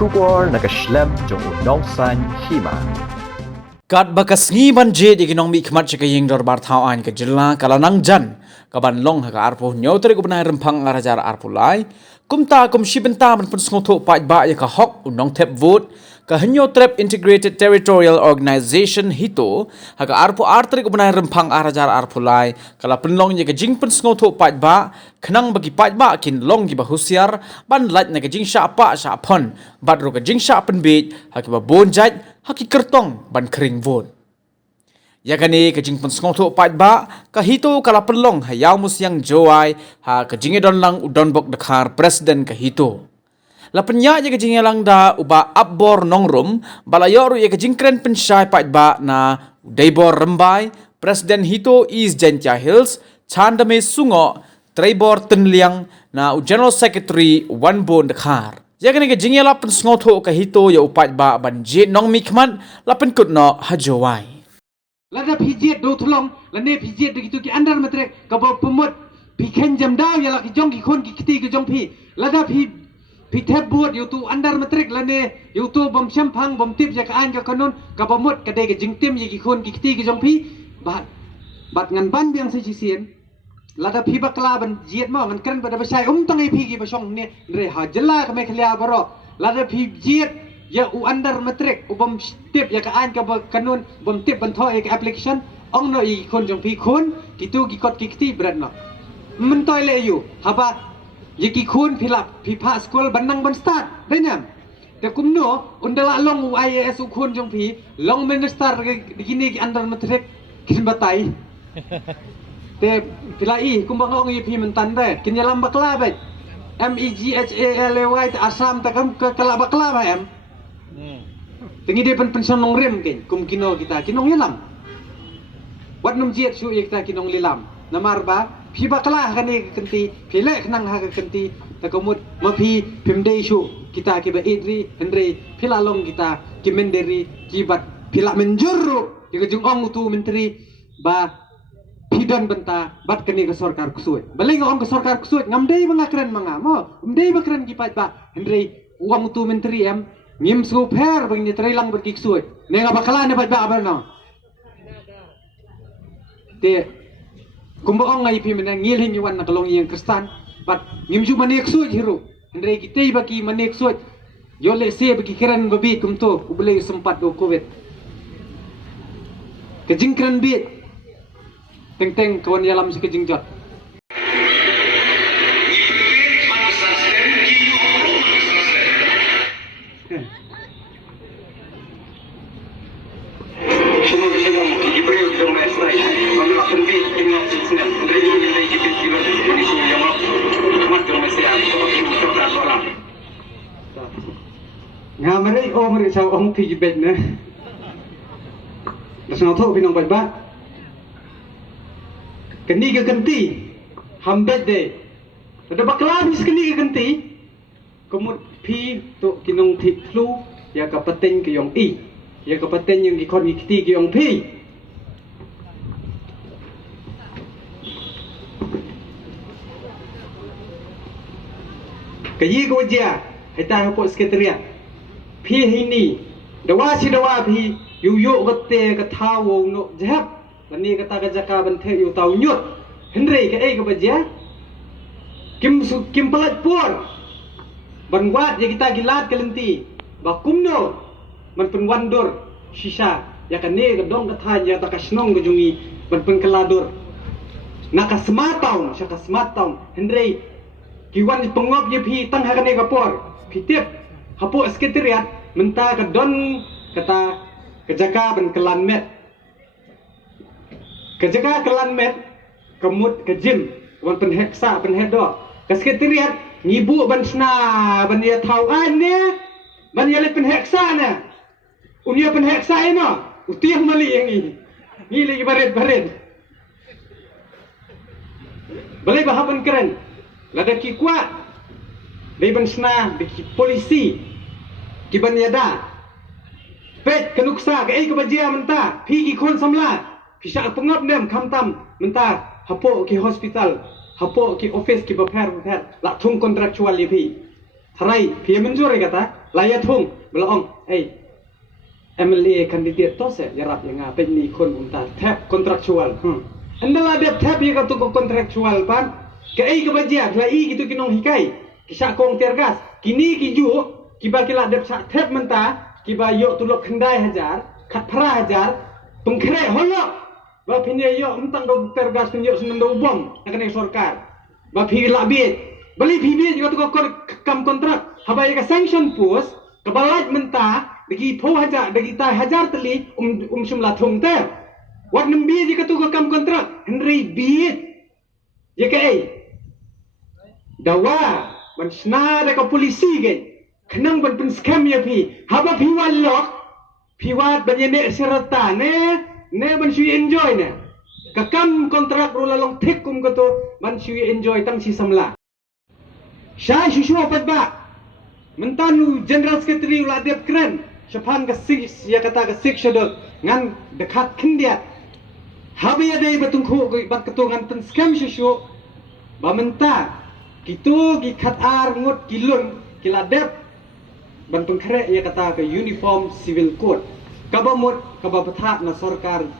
Shubor nakaslem jong unong san hima. Kat bakas ngi banje di ginong mi khmat chika ying dor bar thau an ka jilla kalanang jan kaban long ha arpo nyotre ko banai rempang arajar arpo lai kumta kum shibenta ban pun sngoto pa ba ya ka hok unong tep vote ka hanyo trap integrated territorial organization hito ha ka arpo artre ko banai rempang arajar arpo lai kala penlong ya ka jing pun sngoto pa ba khnang bagi pa ba kin long gi ba husiar ban lat na ka jing sha pa sha phon bat ro ka jing sha pen be ha ki ba bon jat haki kertong ban kering vote. Ya kani kajing pensngoto pat ba kahito kala pelong hayaw musyang joai ha kajing don lang udon bok dekar presiden kahito. La penya ya kajing lang da uba abor nongrum balayor ya kajing kren pensyai pat ba na udaybor rembai presiden hito is Jentia Hills chandame sungo traybor tenliang na general secretary one bon dekar. Ya kani kajing la pensngoto kahito ya upat ba banjit nong mikman la penkut no hajowai. Lada pijet do tolong, lane pijet begitu ki andar matrek kabo pemut piken jam daw ya la ki jong ki kon ki kiti ki jong pi. Lada pi tep buat yu tu andar matrek lane yu tu bom champang bom tip ya ka an ka konon kabo mut ka de ki jing tim ya ki kon ki kiti ki jong pi. Bat ngan ban biang si sien. Lada pi bakla ban jet ma man kan pada besai tang ai pi ki basong ne re ha jela ka me khlia baro. Lada pi jet ya u andar matrek u bom tip ya ka an ka kanun bom tip ban thoi ka application ong no i kon jong pi khun kitu ki kot ki kiti berat no men toy le yu haba ye ki khun philap phi pha school ban nang ban start denya te kum no undala long u IAS u khun jong pi long minister gini ki andar matrek kin batai te pilai kum bang ong i pi mentan be kin yalam bakla be MEGHALAY asam takam ke kala bakla ba em Tengi dia pension nong rem ken kum kino kita kinong lilam. Wat num jet su kita kinong lilam. Namar ba phi bakla kani kenti phile khnang ha kenti takomut ma phi phimde su kita ki ba idri hendri phila long kita ki menderi ki bat phila menjuru ki jung ong tu menteri ba pidon benta bat kani ke sarkar kusuit. Baling ong ke sarkar kusuit ngamdei mangakren mangamo. Umdei bakren ki pat ba hendri uang tu menteri em ngim super bagi terhilang berkiksud. Nenga bakalan dapat ba no. Te kumbaong ngai pi mena ngil hingiwan na kalong yang Kristan. But ngim ju maneksud hiru. Hendrai kita bagi maneksud. Yo le se bagi kiran babi kumto ubele sempat do covid. Kejingkran bit. Teng kawan yalam si kejingjot. Ngamari ong ri saw ong pi jibet na. Dasang tho pinong ba. Keni ke genti hambet de. Ada bakla bis keni ke genti. Kumut pi to kinong thi flu ya ka pateng ke yong i. Ya ka pateng yang ikon ikti ke yong pi. Kayi ko dia. Hita hapo sekretariat. Phi hini dawa si dawa phi yu yu gate ka thawo no jap lani kata ka jaka ban the yu taw nyut hendrei ka ei ka baja kim palat por ban wat ya kita gilat kelenti ba kumno man pen wandur sisa ya ka ne ka dong ka tha ya ta ka snong ka jungi ban pen keladur naka smataun sya ka smataun hendrei kiwan pengop ye phi tang ha ka ne ka por phi tip hapo sekretariat menta ke don kata kejaka ben kelan met kejaka kelan met kemut ke gym wan pen heksa pen hedo ke sekretariat ngibu ban sna ban ya tauan ne ban ya le pen heksa ne unia pen heksa ino utiang mali yang ni lagi baret balai bahapan keren lada ki kuat ban sna di polisi kiban yada pet kanuksa ke ai kabajia menta phi ki khon samla pisa pengop dem khamtam menta hapo ki hospital hapo ki office ki bapher la thung contractual li phi Harai, pia menjuri kata, layat hong, belong, MLA kandidat to se, yarap yang apa ni kon untar, tap kontraktual, Anda lah dia tap ya kata kontraktual pan, ke kebajiak, lah gitu kinong hikai, kisah kong tergas, kini kiju, kiba kila dia tap mentah, kiba yuk tulok kendai hajar, kat pra hajar, pengkere hoyok, bapinya yuk mentang do tergas penjok senang do bom, nak kena sorkar, bapi labit, beli bibit juga tu kam kontrak, habai ka sanction pus, kebalat mentah. Dagi po hajar, dagi tai hajar teli shumla thong te. Wat nembi jika tu kam kontrak, Henry biit. Jika dawa ban sna da ka polisi ge. Kenang ban pen scam ya pi. Haba pi walok. Pi wat ban yene serta ne ban sui enjoy ne. Ka kam kontrak ro lalong thik kum ko to ban sui enjoy tang si samla. Sha shu apat ba. Mentanu General Secretary ula dep keren. Siapan ke six, ya kata ke six shadow ngan dekat kendia. Habi ada betungku bat ketungan ten scam susu. Bamenta kitu gikat ar ngut kilun kiladep ban pengkere ya kata ke uniform civil code. Kabamut kabapatha na sarkar.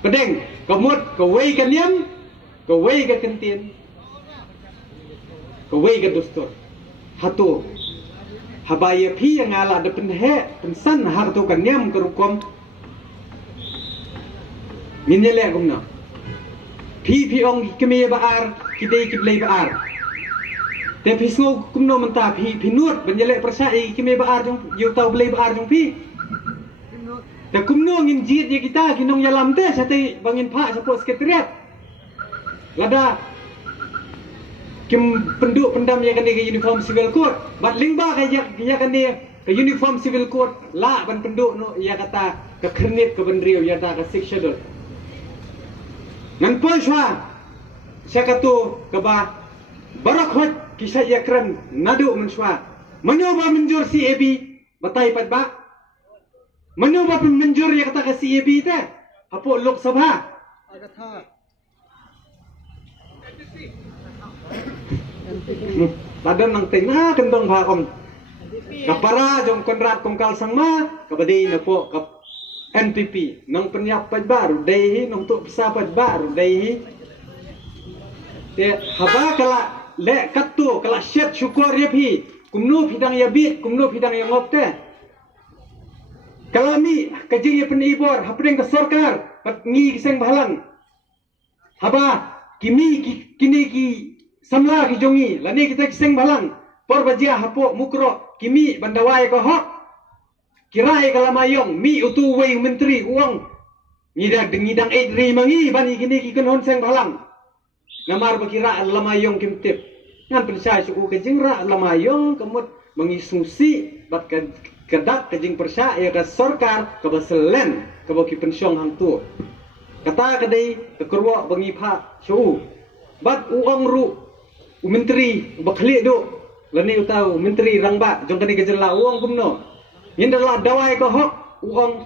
Pedeng kamut kawai kaniam kawai ke kentien kawai ke dustur. Hatu habaya pi yang ala ada pensan har tu kan nyam kerukom minele gumna pi ong keme baar kidei kiblei baar te pi sngo kumno menta pi nut benjele persai keme baar jong yu tau blei baar jong pi te kumno ngin jit ye kita kinong yalam te sate bangin pak support sekretariat lada kim penduk pendam yang kena ke uniform civil code bat lingba ke ya kena ke uniform civil code la ban penduk no ya kata ke kernit ke bendriu ya kata ke six schedule ngan poi shwa saya kata ke ba barakhot kisah ya keren nadu menshwa menyoba menjur CAB batai pat ba menyoba menjur ya kata ke CAB te apo Lok Sabha Ladon nang tengah kentong hakom. Kapara jong konrat kongkal sangma kabadi na po kap NPP nang penyapat baru dehi nang tu pesapat baru dehi. Te haba kala le katu kala syet syukur ya pi kumnu pidang ya bit kumnu pidang ya ngop te. Kalau ni kajing ya penibor hapring ke sarkar pat ngi kiseng bahalang. Haba kini ki samla ki jongi lani kita kiseng balang por bajia hapo mukro kimi bandawai ko hok kirai kalamayong mi utu wei menteri uang ngidang edri mangi bani kini ki kenon seng balang namar bakira lamayong kimtip ngan persai suku kejingra lamayong kemut mengisungsi bat kedak kejing persa ya ka sarkar ka baselen ka baki pensiong hang tu kata kadai kekerwa bangi pha shu bat uang ru menteri bakhli do lani utau menteri rangba jong kani gejela uang kumno yindala dawai ko hok uang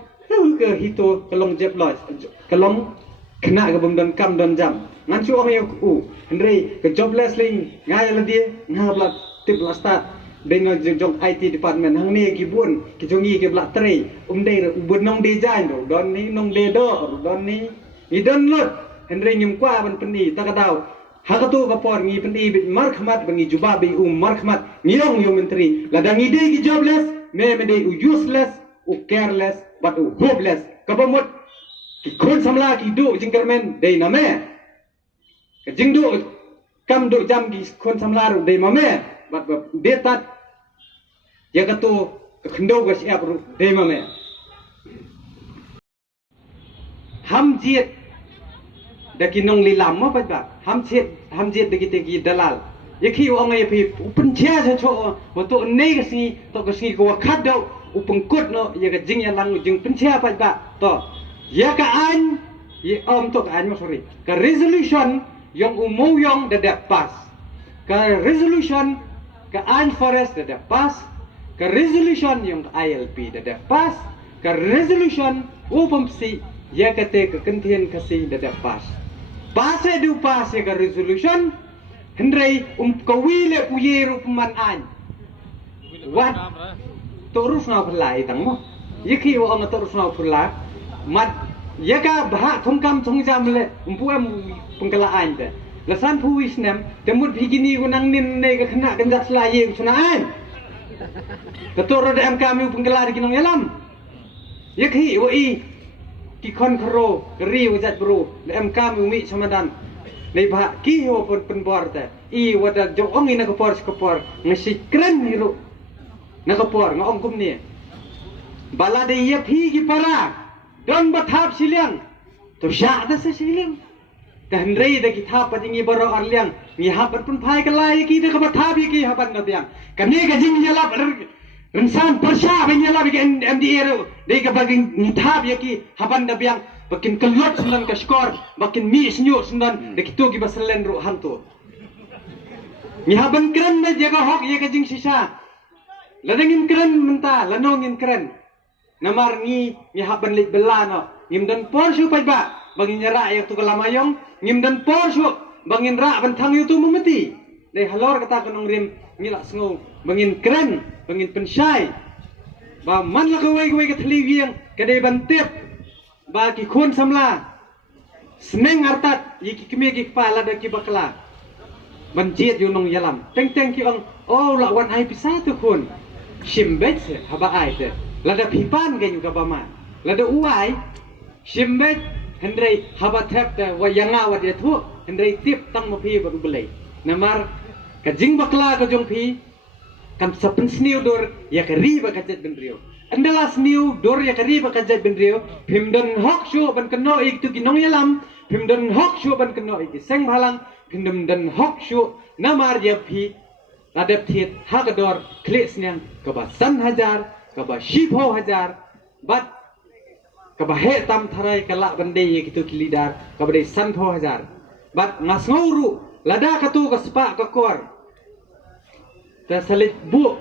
ke hito kelong jeplos kelong kena ke bum dan kam dan jam ngan chu ong yu henry ke jobless ling ngai la dia ngabla tip la start dengan jong IT department hang ni ki bun ki jongi ke blak tre dei bun nong design do don ni nong de do don ni i don lot henry nyum kwa ban peni takadau hakatu kapor ngi pendi bit markhamat bangi juba bi markhamat ngiyong yo menteri ladang ide ki jobless me de useless careless but hopeless kabamot ki khon samla ki do jingkermen de name ke jingdu kam do jam ki khon samla ru de mame but detat ya katu khndo ga siap ru de mame ham jiet daki nong lilam ma pat ba ham jet daki tegi dalal yakhi ong ai phi upen chia cha cho wa to nei ka si ko khat do upengkut no ya ka jing ya lang jing pen chia pat ba to ya ka an ye om to ka an sorry ka resolution yang umum yang dah pas ka resolution ka an forest dah pas ka resolution yang ILP dah pas ka resolution upamsi ya ka te ka kentien kasih dah pas Pase du pase ka resolution Hendrai kawile puyeru peman an วัดตัวรู้สนาวพลายตั้งมั้งยี่ขี้ว่าเอามาตัวรู้สนาวพลายมัดยากาบ้าทงกำทงจำเลยผมพูดว่าปงกลาอันเดละสันผู้วิสเนมแต่มุดพิกินีก็นั่งนินในกับขณะกันจัดสลายเองชนะอันแต่ตัวเราได้เอ็มกามิวปงกลาดิกินองยาลัมยี่ขี้ว่าอีกิคอนคโรรีวจัดบรูและเอ็มกามิวมิชมาดันในบ้ากี่หัวเป็นบอร์แต่อีว่าจะจงองอินักปอร์สกปอร์งสิกรันฮิโรนักปอร์งองคุมเนี่ยบาลาเดียพีกิปาราดอนบัทับสิเลียงตัวชาดเสสิเลียงแต่เห็นไรเด็กทับปัจจิบารออันเลียงมีฮับเป็นพายกันไล่กี่เด็กบัทับยี่กี่ฮับเป็นกันเดียงกันนี่ก็จริงยาลับรันซานประชาเป็นยาลับอีกเอ็มดีเอร์เด็กบักินทับยี่กี่ฮับเป็นกันเดียงบักินกลอดสุนันกัสกอร์บักินมีสนิวสุนันเด็กตัวกี่บัสเลนรูฮันตัวมีฮับเป็นกันนะยี่ก็ฮอกยี่ก็จริงสิชาแล้วเด็กอินกันมันตาแล้วน้องอินกันnamar ni haban lit belano ngim dan porshu pajba bangin ra ayok tu kalamayong ngim dan porshu bangin ra bantang yu tu memeti dei halor kata kanong rim ngila sngo bangin kren bangin pensyai ba man la kawai ka thli giang kade bantep ba ki khun samla sneng artat yi ki kme ki pala da ki bakla banjiet yu nong yalam teng teng ki ong oh la wan ai pisa tu khun shimbet haba ai te lada pipan kan juga paman, lada uai, simbet hendrai habat hep dah wayanga wadia tu hendrai tip tang mapi baru belai, namar kajing bakla kajong pi, kam sapen sniu dor ya kari bakajet benrio, andala sniu dor ya kari bakajet benrio, pimdan hok shu ban keno ik tu kinong yalam, pimdan hok shu ban keno ik seng balang, pimdan hok shu namar ya pi, lada tiet hakador klisnya kebasan hajar. Kaba shipo hajar, bat kaba hetam tharai kala bande ye gitu kilidar, kaba de santo hajar, bat ngasnguru lada katu kaspa kakor, ta salit bu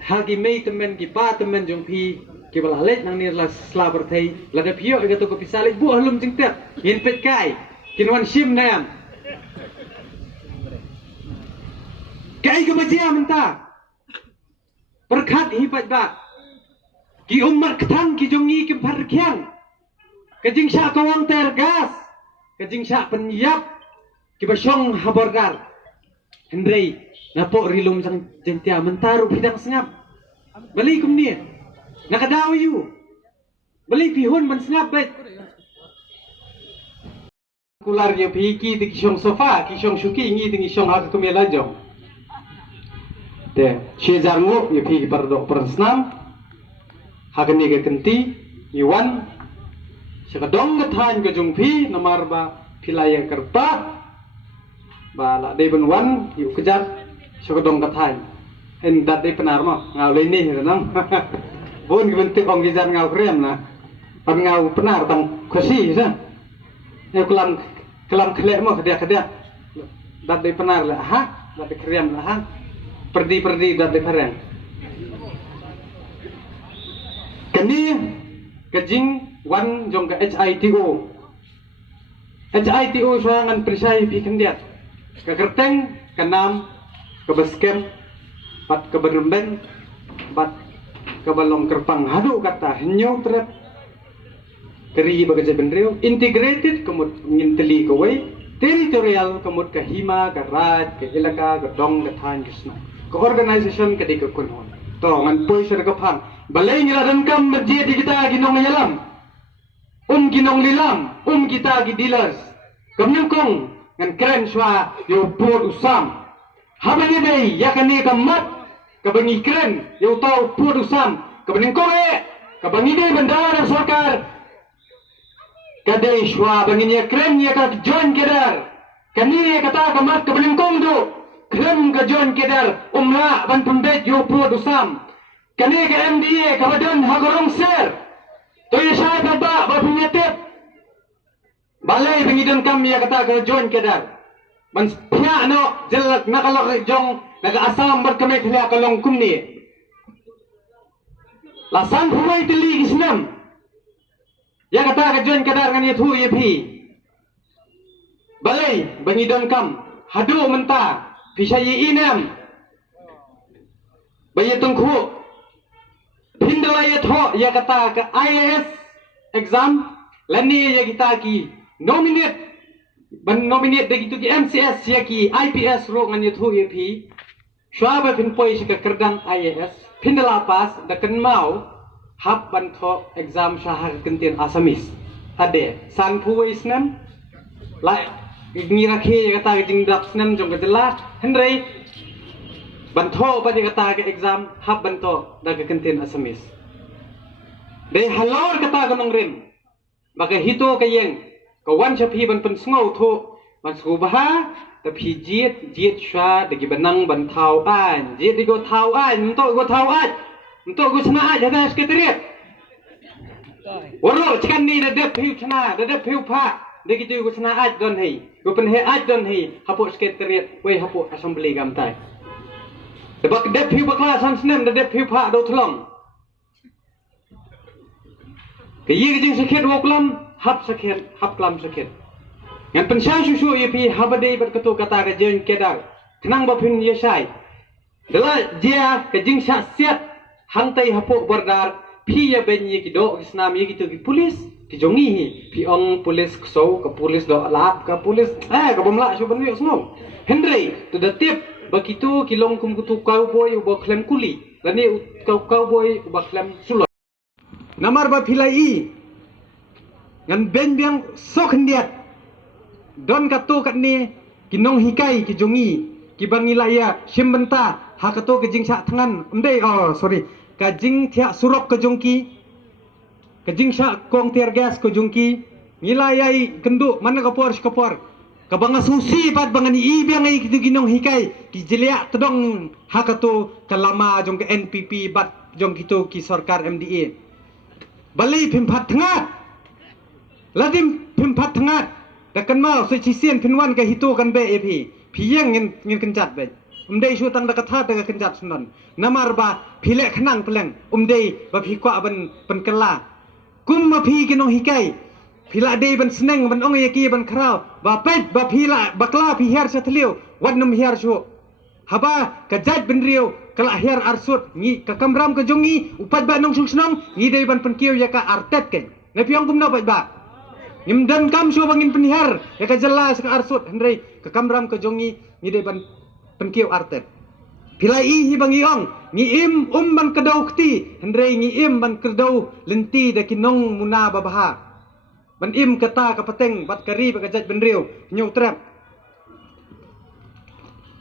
hagi mei temen ki pa temen jong pi ki bala let nang ni la slaber thai lada pio katu ko pisalit bu halum jingtet yin pet kai kinwan shim nam kai ka majia menta perkhat hi pat ba ki umat ketang ki jongi ki parkyang kajing sya kawang tergas kajing sya penyap ki basyong habordar hendrei napok rilum sang jentia mentaru bidang sengap beli kum ni nakadaw yu beli pihun man sengap bet kular ye piki di kisong sofa kisong shuki ngi di kisong hak kumela jong de shezar ngo ye piki pardo persnam Hagan ke kenti, Iwan, sekadong ngethan ke jungpi, nomor ba pilaya kerpa, ba la deben wan, yu kejar, sekadong ngethan, hendak de penarma, ngau leni renam, bon kebenti ong kejar ngau krem na, pan ngau penar tang kusi sa, ya kelam kelek mo kedia, dat de penar lah, ha, dat de krem lah, ha, perdi dat de perang. Kani kajing wan jong ka HITO soangan perisai pi kendiat ka kerteng kanam ka baskem pat ka beremben bat ka balong kerpang hadu kata henyo trep keri bagaja benreu integrated kemut nginteli ka wai territorial kemut ka hima ka raj ka ilaka ka dong ka than kisna ka organization ka di ka kunhon to ngan poi ser ka phang balai ngiradan kam masjid kita ginong yalam ginong lilam kita gi dealers kamnyang kong ngan keren swa yo pur usam habani dei yakani kamat kabangi keren yo tau pur usam kabangi kong kabangi dei bandara sarkar kadai swa banginya keren ya ka join kedar kani kata kamat kabangi kong do keren ka join kedar umla ban pembet yo pur usam kani ke MDA kabadan hagorong ser to ya shay baba bapunya tip balai bingidon kami ya kata ke join kedar man pya no jelak nakalok jong naga asam bar kami khla kalong kumni lasan humai tili isnam ya kata ke join kedar ngani thu ye phi balai bingidon kam hadu menta pisai inam Bayi tungku Pindalaya tho ya kata ke IAS exam lani ya kita ki nominate ban nominate de gitu ki MCS ya ki IPS ro ngan yathu EP shwaba pin poi shi ka kerdang IAS pindala pas da kan mau hab ban tho exam shah kentin asamis ade san phuwei snam lai igni rakhe ya kata jing dap snam jong ka jela hendrei banto pada kata ke exam hab banto daga kentin asamis de halor kata ke nongrin baka hito ke yeng ka wan chapi ban pen sngo tho ban sku baha ta phi jiet sha de gi banang ban thau an jiet di go thau an to go thau an to go chna an da sekretariat waro chikan ni de phiu chna de phiu pha de gi go chna an don hei go pen he an don hei hapo sekretariat wei hapo assembly gam tai Sebab dia piu bakla san senem dia piu pak do tolong. Ke ye jing sakit woklam hab sakit hab klam sakit. Ngan pensai susu ye pi habade bat ketu kata ke jeng kedar. Kenang bapin ye sai. Dela dia ke jing sak siat hantai hapuk berdar pi ye ben ye kido isnam ye gitu ki polis ki jongi pi ong polis ksau ke polis do lap ke polis ke bomla su ben yo snow. Henry tu da tip begitu kilong kum kutu cowboy ubah klem kuli lani cowboy ubah klem sulot namar ba pilai ngan ben biang sok hendiat don katu kat ni kinong hikai ki jongi ki bangilaya simbenta ha katu ke jing sak tangan umdei ka jing thia surok ke jongki ke jing sak kong tiar gas ke jongki ngilayai kenduk mana kapor kabanga susi pat bangani ibiang ai kitu ginong hikai ki jelia tedong hakato kalama jong ke NPP bat jong kitu ki sarkar MDA balai pimpat tengah ladim pimpat tengah dakan mau se cisian pinwan ke hitu kan BAP piyeng ngin kencat be umdei su tang dakat hat daga kencat sunan namar ba philek khnang peleng umdei ba phikwa ban penkela kum ma phi ginong hikai Pila day ban seneng ban ong yaki ban krau ba pet ba pila bakla pi her satliu wan num her shu haba ka jaj ban riu kala her arsut ngi ka kamram ka jongi upat ba nong susnong ngi day ban penkiu ya ka artet ke na piong kum na ba ngim dan kam shu bangin penher ya ka jelas ka arsut hendrei ka kamram ka jongi ngi day ban penkiu artet pila i hi bangi ong ngi im ban kedau kti hendrei ngi im ban kedau lenti da kinong muna babaha ban im kata ka pateng bat kari ba kajat ben riu nyau trap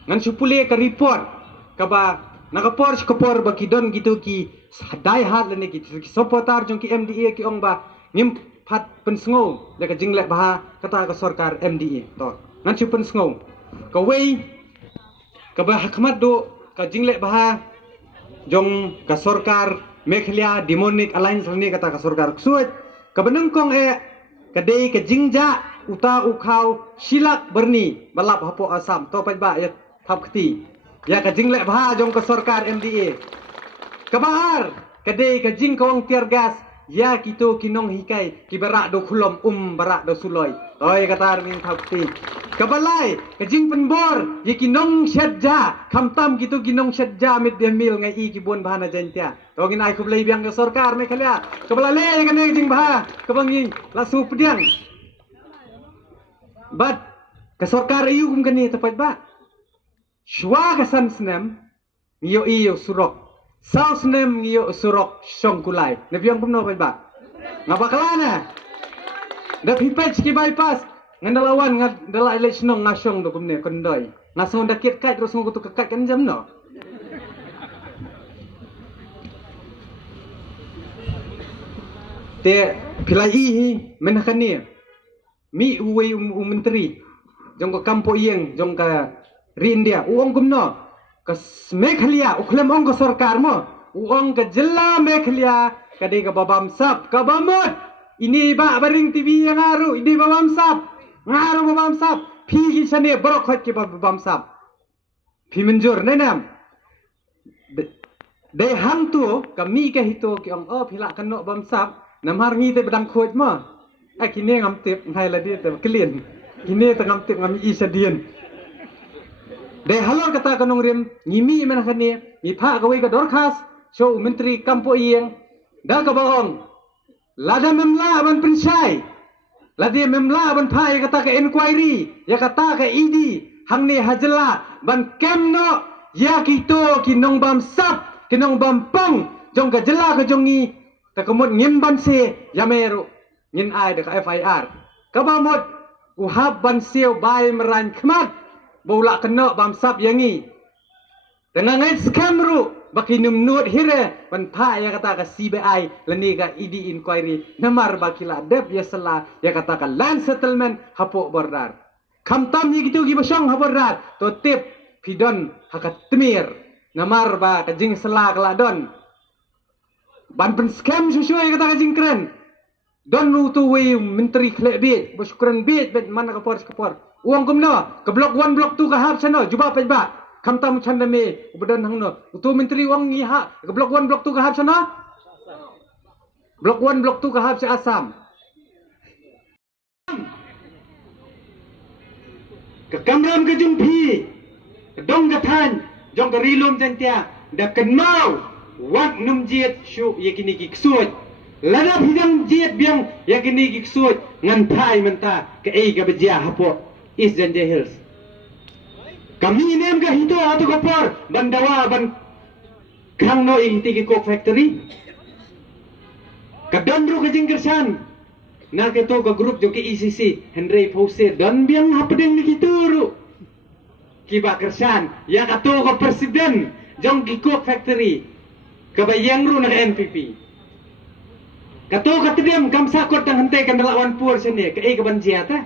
ngan supule ka report ka ba nakapor skopor ba kidon gitu ki dai hat lene ki sopotar jong ki MDA ki ong ba ngim phat pen sngo da ka jinglek ba kata ka sarkar MDA to ngan su pen sngo ka wei ka ba hakmat do ka jinglek ba jong ka sarkar Mekhlia Demonic Alliance ni kata ka sarkar suat ka benengkong kadai ke jingja uta ukau silak berni balap hapo asam to pai ba ya thap khti ya ka jinglek bha jong ka sarkar MDA kabahar kadai ke jing kong tiar gas ya kitu kinong hikai ki barak do khulom barak do suloi toy kata min thap khti kabalai ke jing penbor ye kinong shedja khamtam kitu kinong shedja mid de mil ngai i ki bon bhana jantia to gin ai khublai biang ka sarkar me khalia kabalale kan jing bha kabangi la su pediang but ka sarkar iu kum kani tapat ba shwa ka san snem yo iyo surok sao snem yo surok songkulai ne biang kum no ba ngapa kalana da pipech ki bypass ngandalawan ngadala election ngasong do kumne kondoi ngasong dakit kai terus ngutu kekat kan jam no te pilai hi menakani mi uwe menteri jong ka kampo yeng jong ka rindia uong kumno ka Mekhlia uklem ong ka sarkar mo uong ka jilla Mekhlia kade ka babam sap ka bamot ini ba baring TV yang aru ini babam sap ngaru babam sap phi gi sane borok khot ki babam sap phi menjur nenam de hang tu kami ke hito ki ong phila kan no bam sap namhar ngi te bedang khoj ma kini ngam tip ngai la dia te klien kini te ngam tip ngam i sadien de halor kata kanong rim ngimi men khani mi pha ka wei ka dorkhas show menteri kampo iyeng da ka bahong lada memla ban prinsai lada memla ban pha ya kata ka inquiry ya kata ka idi hangni hajla ban kemno ya kito kinong bam sap kinong bam pong jong ka jela ka jongi ta kamot ngim ban se yameru ngin ai de ka FIR ka bamot uhab ban seo bai meran khmat bola kena bam sap yangi dengan ngai scam ru baki numnut hire ban pha ya kata ka CBI lani ka ED inquiry namar bakila dep ya sala ya kata ka land settlement hapo bordar kamtam ni gitu gi basong habordar to tip pidon hakat temir namar ba ka jing sala kala don ban pen scam susu ya kata ka jing keren don nu tu we menteri khlek bit buskran bit bet mana ka por uang kumno ke blok 1 blok 2 ka hab chano juba pajba kamtam chanda me ubadan hangno utu menteri uang ni ha ke blok 1 blok 2 ka hab chano blok 1 blok 2 ka hab si Assam ke kamram ke jumpi ke dong ke than jong ke rilum jantia da kenau wak num jiet shu yakini ki ksuat lada hidang jiet biang yakini ki ksuat ngan thai menta ke ei ka bejia hapo East Janjay Hills kami nem ka hito atu kapor bandawa ban khangno ihti ki coke factory kadandru ka jingkersan na ke to ka group jo ke ECC Henry Fause dan biang hapdeng ni kituru ki ba kersan ya ka to ka presiden jong ki coke factory ka bayang ru na NPP ka to ka tedem kam sakot tang hente kan lawan pur sene ke ei ka banjiata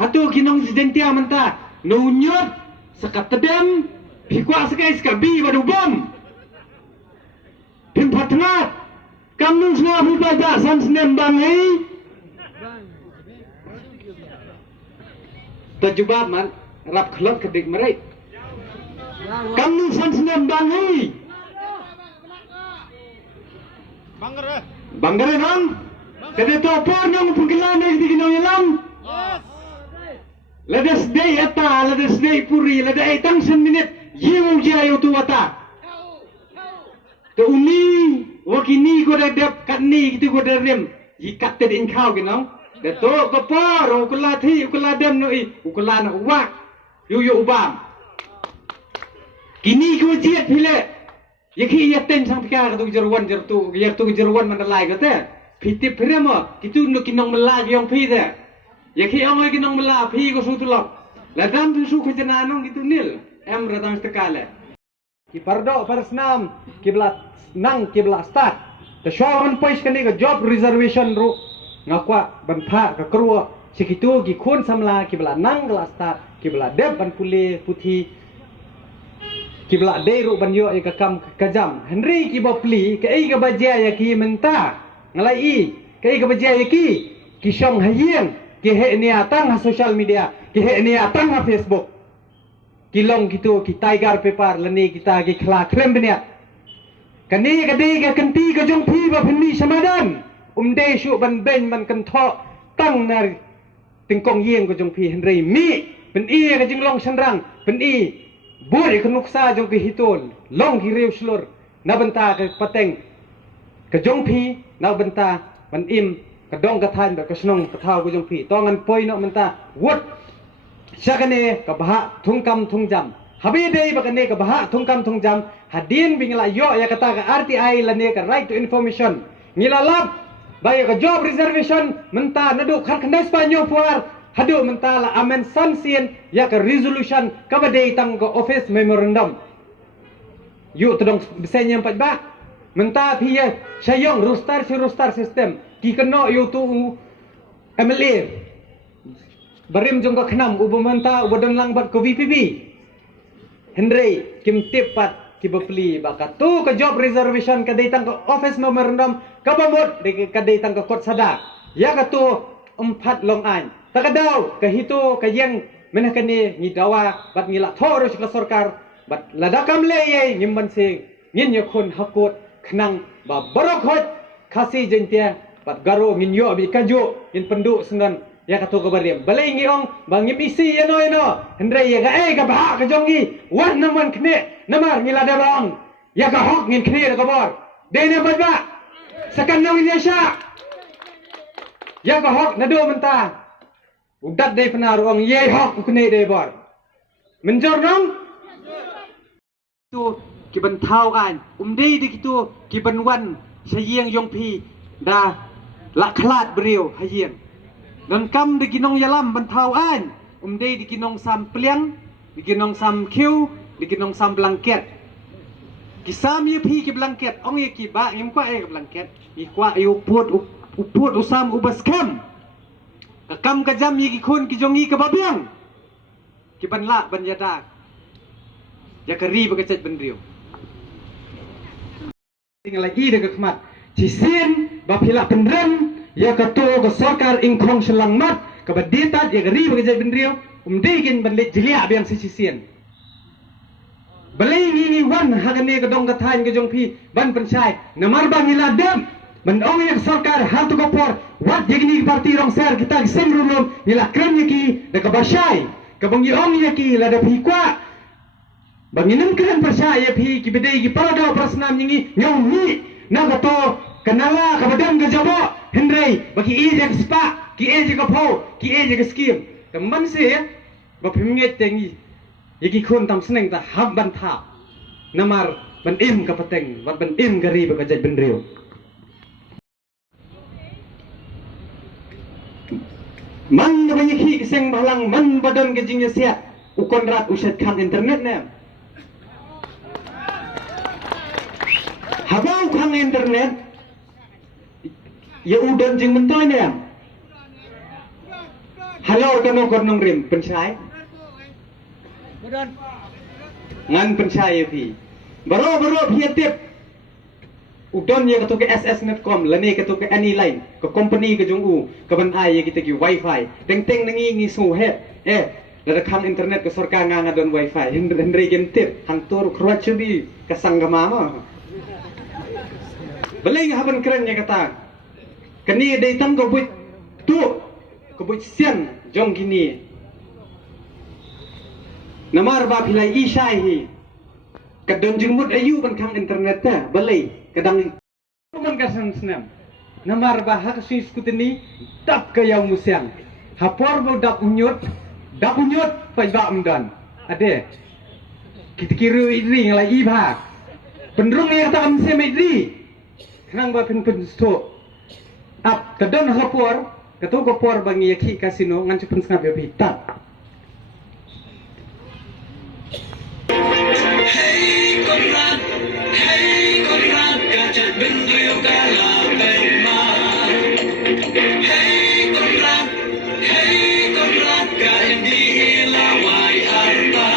hatu kinong sidentia menta nunyot sakat tedem pikwa sakai skabi badu bom pimpatngat kamnung snga hubada san snem bangai tajubab man rap khlot kedik merai kamnung san snem bangai bangare nang kade to por nang pungkilan di kinong yalam Ladas day ata, ladas day puri, lada ay tangsan minit, yung jayo tuwata. To uni, wakini ko dadap, katni gitu ko darim, yikated in kau ginong. Dato kapar, ukulati, ukuladam no i, ukulana uwak, yuyu ubam. Kini ko jiat pile, yaki yaten sang pika katu jerwan jertu, yaktu jerwan mandalay kate. Pitip piremo, kitu no kinong melag yung pide. Ya ki amoi kinong mela phi ko sutulok la dam tu su khajana nong gitu nil em radang tekale ki pardo parsnam kiblat nang kiblat start the showan pois kani ka job reservation ru ngakwa ban pha ka kruwa sikitu ki khun samla kiblat nang kala start kiblat deb ban pule puthi kiblat de ru ban yo e ka kam ka jam henry ki bopli ka ei ka bajia ya ki menta ngalai i ka ei ka bajia ya ki shong hayeng ki he ni atang ha social media ki he ni atang ha Facebook kilong gitu ki tiger paper lani kita ki khla klem benia kani ka de ka kanti ka jong phi ba phni samadan de shu ban ben man kan tho tang na tingkong yeng ko jong phi henry mi pen i ka jinglong sanrang pen i buri ka nuksa jong ki hitol long ki rew slur na banta ka pateng ka jong phi na banta ban im kadong kathan ba kasnong pathaw ko jong phi tongan poi no menta wot sakane ka baha thungkam thungjam habi dei ba kane ka baha thungkam thungjam hadin bingla yo ya kata ka RTI lane ka right to information ngilalap bay ka job reservation menta nadu khan khandas pa nyo puar hadu menta la amen sansien ya ka resolution ka ba dei tang ko office memorandum yu todong bisanya empat ba menta phi sayong rustar system ki kena yu tu MLA barim jong ka khnam ubamanta ubadan lang bat ko VPB Henry kim tipat ki bapli baka tu ka job reservation ka datang ka office memorandum ka bamot de ka datang ka kot sada ya ka tu empat long an takadaw ka hito ka yang menakani ni dawa bat ngila thoro ka sarkar bat ladakam leye ngimban sing ngin yakun hakot khnang ba barok hot khasi jentia pat garo min yo bi kaju in penduk senan ya katu ka bariam balai ngi ong bang ngi pisi ya no hendrai ya ga ka ba ka jongi wan naman kne namar ngila da bang ya ka hok ngin kne ka bor de ne ba sakan nang ya sha ya ka hok na do menta udat de penar ong ye hok kne de bor menjor nong tu ki ban thau an dei de ki tu ki ban wan sayeng yong pi da la khlat beriu hayeng dan kam di kinong yalam bantau an dei di kinong sam pliang di kinong sam kiu di kinong sam blanket kisam ye pi ki blanket ong ye ki ba ngim kwa e blanket i kwa yu put usam ubas kam kam ka jam ye ki khun ki jongi ka babiang ki ban la ban yada ya kari ba ka chat ban riu tinggal lagi dekat kemat cisin bapila pendem ya ketua ke sarkar ingkong selang mat ke baditat ya geri bagi jadi bendriau dikin balik jelia biang sisien balai ini wan hagane ke dong katain ke jongpi ban pensai namar bang iladem mendong yang sarkar hantu kopor wat jegini parti rong ser kita sem rumum ila krem yaki de ke basai ke bangi ong yaki lada pikwa banginem keren percaya pi ki bedai ki parado prasnam nyingi nyong ni na kato kanala kabadam ke jabo hendrai bagi e je spa ki e je kapo ki e je skim teman se ba phimnge tengi yaki khon tam sneng ta hab ban tha namar ban im ka pateng wat ban im gari ba ka jaj ben riu man ba yaki seng balang man badan ke jingnya sia ukon rat uset kan internet ne habau kang internet ya udan jing mentoy ne halo kanong kanong rim pensai ngan pensai pi baro pi tip udan ya ketuk SS netcom lane ketuk any line ke company ke jungu ke ban ai kita ki wifi teng nengi ngi su he ada kan internet ke sarkar nganga don wifi hindre gen tip hantur kruat chubi kasang gamama balai haban keren ya kata kini day tam ko buit tu ko buit sian jong gini namar ba pilai isai hi kadon jengmut ayu ban kang internet ta balai kadang man kasan snam namar ba hak sis kutini tap ke yang musiang hapor bo dap unyut pai ba umdan ade kita kira idri ngalai iba pendrung yang tak amse idri nang ba pen sto ap kadon hapor kato kopor bangi yaki kasino ngan cepun sngap ya pita hey konrad gajat bendrio kala bema hey konrad kain di hilawai harta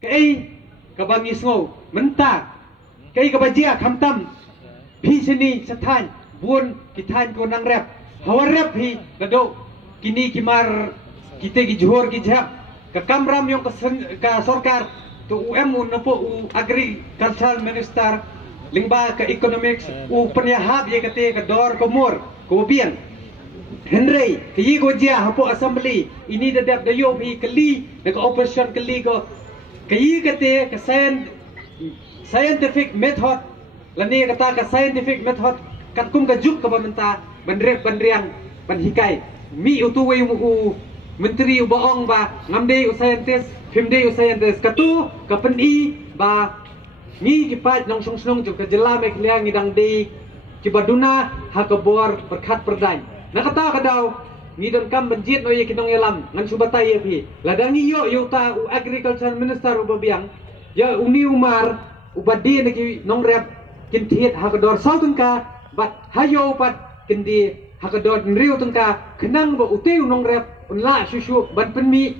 Kei kabangis ngo menta kei kabajia khamtam phi sini sathan bun kithan ko nang rep hawar rep hi lado kini kimar kite ki johor ki jhap ka kamram yung ka sarkar to UM na po agricultural minister lingba ka economics u penyahab ye kate ka dor komor ko bian Henry kayi ko dia hapo assembly ini dadap dayo pi kali ka operation kali ko kayi kate ka scientific method lani kata ka scientific method kan kum ka juk ka pamenta bandriang panhikai mi utuway mu menteri ubaong ba ngamde u scientist phimde u scientist katu ka peni ba mi kipat nong song juk ka jela me kliang idang de kibaduna hakabor perkhat perdai nakata kadaw ngidon kam banjit no ye kinong yalam ngan subatay ye pi ladang iyo yuta u agriculture minister ubabiang ya uni umar ubadi nagi nong rep kintiet hakador sautun ka bat hayo pat kindi hakador nriu tun ka kenang ba uteu nong rep unla susu ban penmi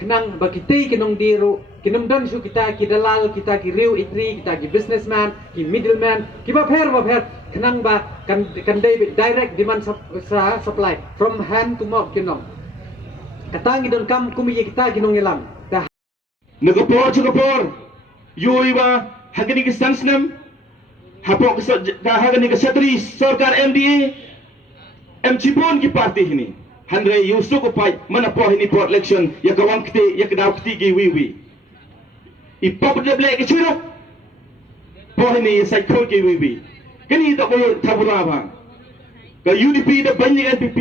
kenang bakiti kinong diro kinamdan shu kita ki dalal kita ki riu itri kita ki businessman ki middleman ki ba pher kenang ba kan direct demand supply from hand to mouth kinong katang idon kam kumiye kita kinong ilam dah Nagapor, yoi ba hagani ke sansnam, hapok hagani ke setris sarkar MDA, Cipon ki parti ini, handre yusuk upai mana poh ini port election, ya kawang kiti, ya kedau kiti ki wiwi. Ipap de blek ke curuk, poh ini cycle ki wiwi. Kini tak boleh tabura bang. Ke UDP dah banyak NPP,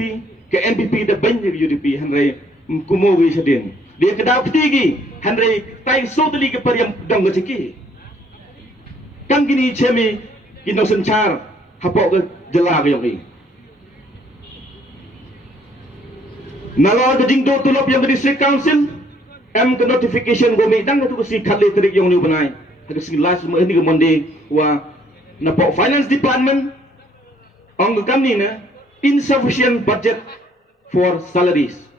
ke NPP dah banyak UDP, handre kumowi sedin. Dia kedau kiti handai tai sotali ke pariam dang geciki kan gini chemi kino sencar hapok ke jela ke yogi nalo ke jingdo tulop yang ke district council ke notification go mi dang tu si khalle trik yong ni banai ada sing last mo ni ke monde wa na po finance department ong kam ni na insufficient budget for salaries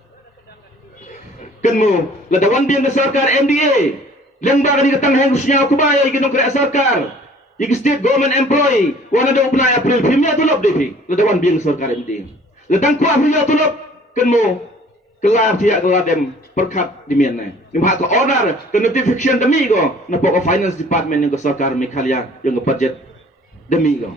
kenmo ladawan biang sarkar MDA lembag ni katang hangusnya aku bayar ikinong kaya sarkar ik state government employee wana do upnay April pimya tulop devi ladawan biang sarkar MDA ladang kuah pimya tulop kenmo kelar tiak kelar dem perkat di mian ni hak ke order ke notification demi go na pokok finance department yang ke sarkar Meghalaya yang ke budget demi go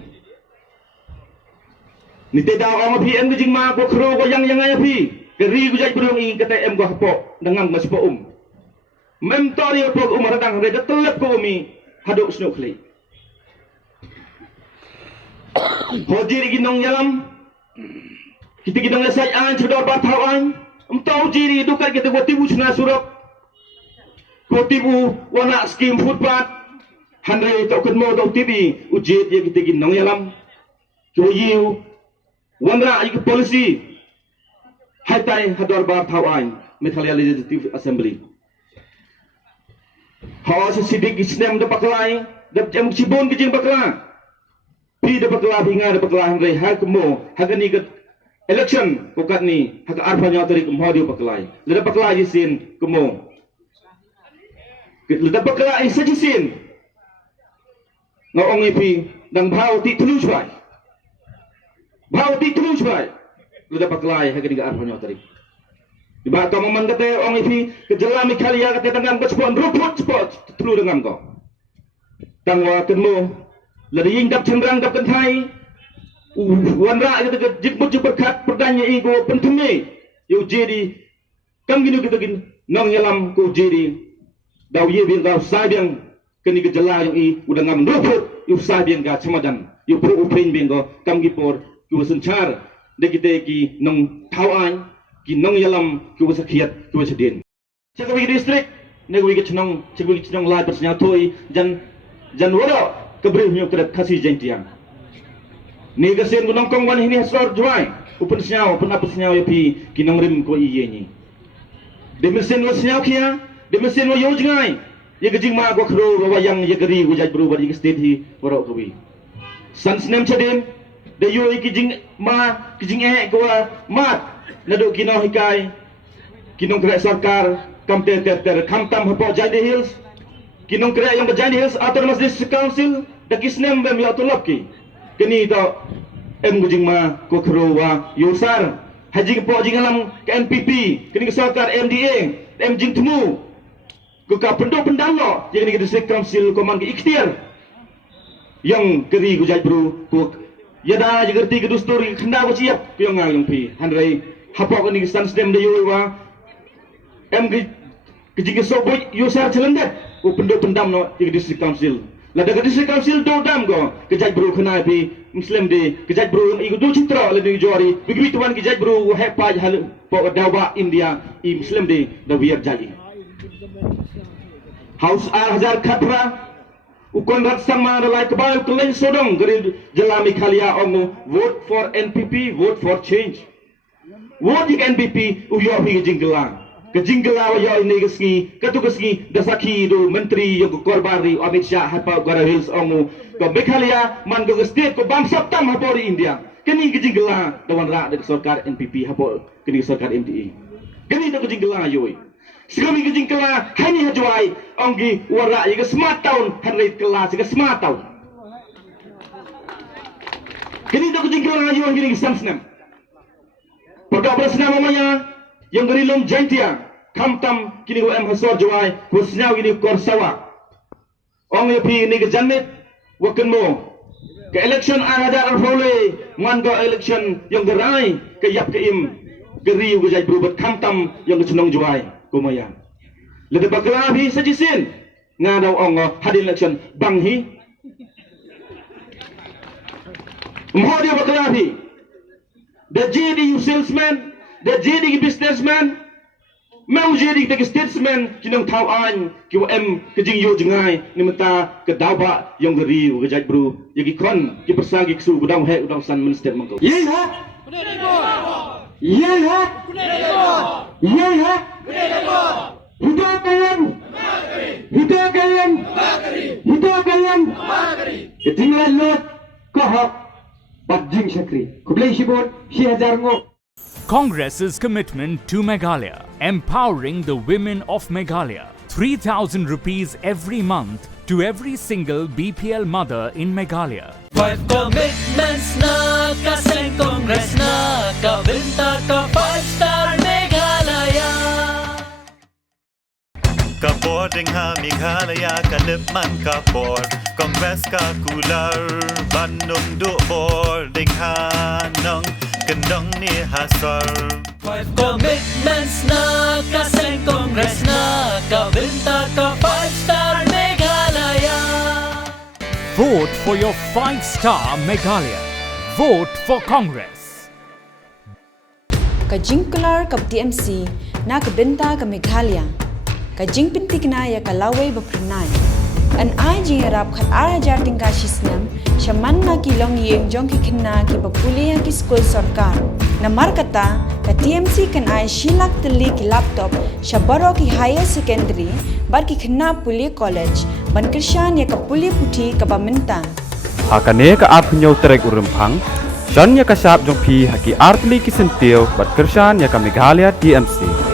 ni tidak orang PM ke jingma ko kro ko yang ay pi keri gujai berung ing kata em go hapo dengan mas po mentori po radang reda telep ko umi hadok snukli hojiri ginong yalam kita ginong lesai an sudah batawan tau jiri dukat kita ko tibu suna surok ko tibu wana skim footpath handre to kenmo to tibi ujit ya kita ginong yalam so yiu wanra ik policy Hatai hador bar thawain Meghalaya Legislative Assembly. Hawa sidik isnem de paklai de jam cibon kijing pakla. Pi de pakla hinga de pakla handai hakmo hagani ke election pokat ni hak arfa nyatari kum hodi paklai. Le pakla yisin kumo. Le pakla isajisin. Ngong ipi dang bhau ti tulus bai. Bhau ti tulus bai. Sudah paklai hagani ga arpa nyotari di ba to man kate ong ifi ke jela Meghalaya kate tangan ko spon ruput spot tulu dengan ko tangwa kenmo lari ying dap cendrang dap kenthai wanra kate ke jikmut berkat perdanya ego pentume yo jeri kam ginu kita gin nong yalam ko jeri daw ye bin daw sabiang keni ke jela yo i udah ngam ruput yo sabiang ga chamadan yo pro upen bingo kam gipor ko senchar de kita ki nong thawan ki nong yalam ki wasa khiat ki wasa din chakawi district ne wi ki chnong chakawi ki chnong lai persnya thoi jan wara kabri nyu kret khasi jentiang ni ga sen gunong kong wan hini hasor juai upun snyao upun apa snyao yapi ki nong rim ko iye ni de mesin wa snyao kia de mesin wa yo jingai ye ga jingma go khro go wayang ye gari go jaj bru bari state hi wara ko wi sans nem chadin de yo kijing ko mat nado kino hikai kinong kre sarkar kam ter kamtam hapo Jandi Hills kinong kre yang Jandi Hills autonomous district council da kisnem bem ya tulap ki kini to em gujing ma ko khrowa yusar haji po jingalam ke NPP kini ke sarkar MDA em jing temu ko ka pendalo yang ni district council ko man ki ikhtiar yang keri gujai bro ko yada jagerti ke dusturi khanda ko siap ko yang ngang pi handrai hapo ko ni stan stem de yowa em ke jing so boy yusar celendet ko pendam no di district council la daga district council do dam go ke jaj bro khana pi muslim de ke jaj bro i do citra le di jori bigi tuan ke jaj bro he pa hal po dawa India i muslim de da wiar jali house hazar khatra ukon rat sama dalai kebal kelen sodong geri jela Meghalaya ongo vote for NPP vote for change vote di NPP uyo hi jinggela wa yo ini geski katugeski dasaki do menteri yo korbari Amit Shah hapa Gwara Hills ongo ko Meghalaya man go state ko bam saptam hapo di India kini jinggela dawan ra de sarkar NPP hapo kini sarkar MDA kini to jinggela yo Segami kejing kela hani hajuai onggi wara yiga smart town hari kela siga smart town. Kini tu kejing kela ngaji gini samsnem. Pada bersama namanya yang gerilum jantia kamtam kini em hasor juai husnyaw gini korsawa. Ong yapi ni kejanit wakan mo ke election arajar arfole man go election yang gerai ke yap ke im geriu ke jai berubah kamtam yang kecenong juai kumaya. Lede bakalabi sajisin ngadaw ong hadin election banghi. Mho dia bakalabi. The JD salesman, the JD businessman, mau JD ke statesman kinong tau an kiwa em kejing yo jengai ni mata ke dawa yang geri ke jaj bro yagi kon ki persagi ksu udang he udang san minister mangko Ye ha? Ye ha? Ye ha? Hidup kalian! Hidup kalian! Hidup kalian! Ketinggalan lot kohok Bajing Shakri. Kublai Shibot, Shihazar Ngo. Congress's commitment to Meghalaya, empowering the women of Meghalaya. 3,000 rupees every month to every single BPL mother in Meghalaya. 5 commitments na kaseng Congress na kabinta ka 5-star Meghalaya. Kaboarding ha Meghalaya kalipman kaboard Kongres ka kular Bandung du boarding ha nong kendong ni hasar 5 commitments na kaseng Congress na kabinta ka 5-star Meghalaya. Vote for your 5-star Meghalaya. Vote for Congress. Kajing kelar ka TMC na kabenta ka Meghalaya. Kajing pintik na ya kalaway bapranay. An ay jing arap khat arajar tingka shisnam shaman na kilong yeng jong ki khinna ki bapuliya ki school sarkar. Namar kata ka TMC kan ay shilak tali ki laptop shabaro ki higher secondary bar ki khinna puli college ban kirshan ya ka puli puthi ka baminta. Hakane ka ap nyau terek urempang, Shan ya kasap jong pi haki artli ki sentil bat kershan ya ka Meghalaya TMC.